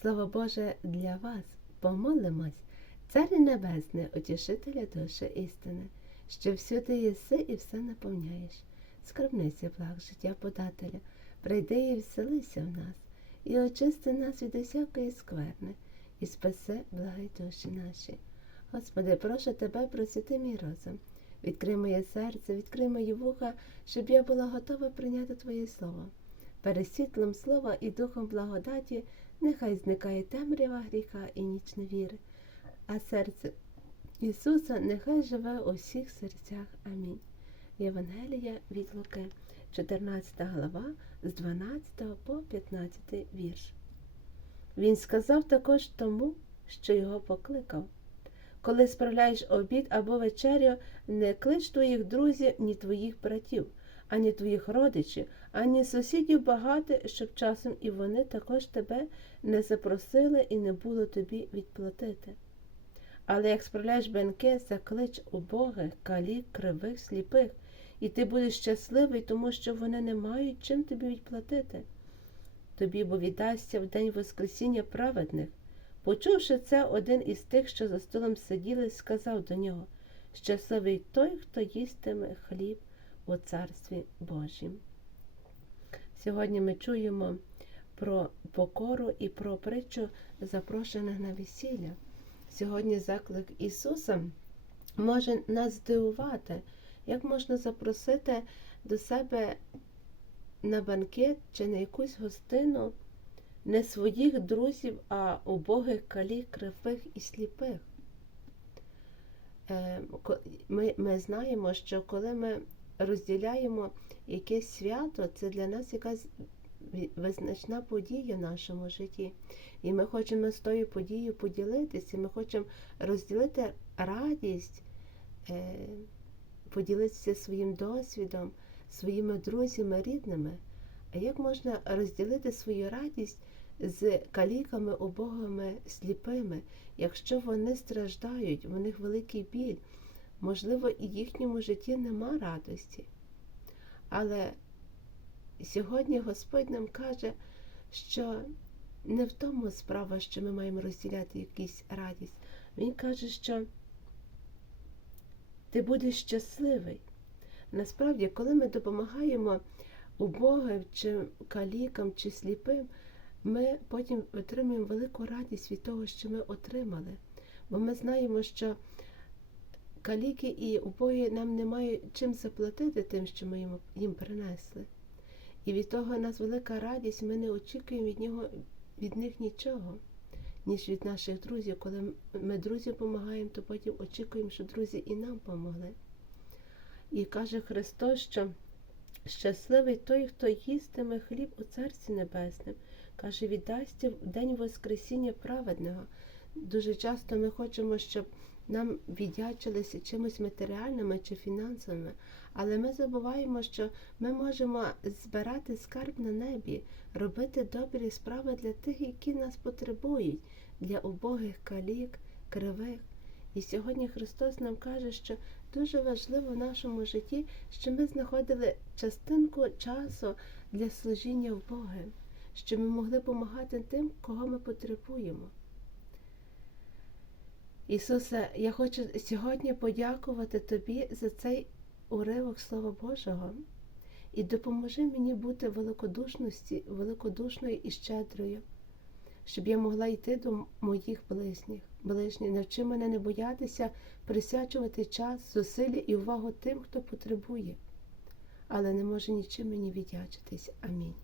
Слово Боже для вас, помолимось, Царі Небесне, утішителя душі істини, що всюди єси і все наповняєш. Скарбниця благ життя подателя, прийди і вселися в нас, і очисти нас від усякої скверни, і спаси благі душі наші. Господи, прошу тебе, просвіти мій розум, відкрий моє серце, відкрий мої вуха, щоб я була готова прийняти Твоє Слово. Перед світлом слова і духом благодаті нехай зникає темрява гріха і ніч невіри, а серце Ісуса нехай живе у всіх серцях. Амінь. Євангелія від Луки, 14 глава, з 12 по 15 вірш. Він сказав також тому, що його покликав. Коли справляєш обід або вечерю, не клич твоїх друзів, ні твоїх братів, ані твоїх родичів, ані сусідів багато, щоб часом і вони також тебе не запросили і не було тобі відплатити. Але як справляєш бенкет, заклич убогих, калік, кривих, сліпих, і ти будеш щасливий, тому що вони не мають чим тобі відплатити. Тобі бо віддасться в день Воскресіння праведних. Почувши це, один із тих, що за столом сиділи, сказав до нього Щасливий той, хто їстиме хліб у Царстві Божім. Сьогодні ми чуємо про покору і про притчу запрошених на весілля. Сьогодні заклик Ісуса може нас здивувати, як можна запросити до себе на банкет чи на якусь гостину не своїх друзів, а убогих калік, кривих і сліпих. Е, Ми, ми знаємо, що коли ми розділяємо якесь свято, це для нас якась визначна подія в нашому житті. І ми хочемо з тою подією поділитися, ми хочемо розділити радість, е, поділитися своїм досвідом, своїми друзями, рідними. А як можна розділити свою радість з каліками, убогими, сліпими, якщо вони страждають, у них великий біль, можливо, і в їхньому житті нема радості. Але сьогодні Господь нам каже, що не в тому справа, що ми маємо розділяти якусь радість. Він каже, що ти будеш щасливий. Насправді, коли ми допомагаємо убогим, чи калікам, чи сліпим, ми потім отримуємо велику радість від того, що ми отримали. Бо ми знаємо, що каліки і убої нам немає чим заплатити тим, що ми їм, принесли. І від того нас велика радість, ми не очікуємо від нього, від них нічого, ніж від наших друзів. Коли ми друзям допомагаємо, то потім очікуємо, що друзі і нам помогли. І каже Христос, що щасливий той, хто їстиме хліб у Царстві Небесним. Каже, віддасться в день Воскресіння праведного. Дуже часто ми хочемо, щоб нам віддячилися чимось матеріальними чи фінансовими, але ми забуваємо, що ми можемо збирати скарб на небі, робити добрі справи для тих, які нас потребують, для убогих калік, кривих. І сьогодні Христос нам каже, що дуже важливо в нашому житті, що ми знаходили частинку часу для служіння в Боги, щоб ми могли допомагати тим, кого ми потребуємо. Ісусе, я хочу сьогодні подякувати Тобі за цей уривок Слова Божого і допоможи мені бути великодушності, великодушною і щедрою, щоб я могла йти до моїх ближніх. Ближні, навчи мене не боятися присвячувати час, зусилля і увагу тим, хто потребує, але не може нічим мені віддячитись. Амінь.